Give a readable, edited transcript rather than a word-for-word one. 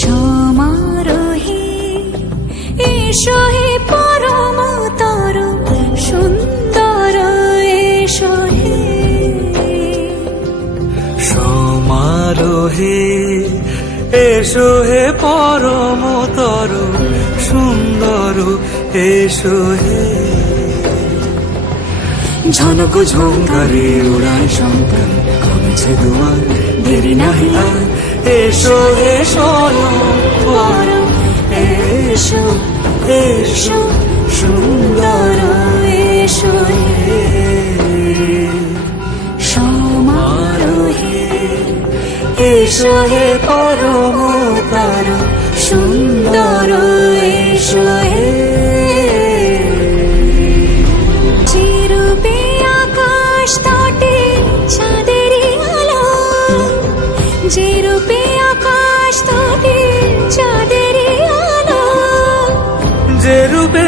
সমারোহে এসো হে পরমতর সুন্দর এসো হে। সমারোহে এসো হে পরমতর সুন্দর এসো হে। ঝনক ঝঙ্কারে উড়ায় শঙ্কর কমেছে দুয়ার দেরি নাহি আর। এসো এসো পরম এসো এসো সুন্দর এসো হে। সমারোহে এসো হে পরমতর সুন্দর এসো হে। যেরূপে আকাশ তটে চাঁদেরই আলো, যেরূপে আকাশ তটে চাঁদেরই আলো, যে রূপে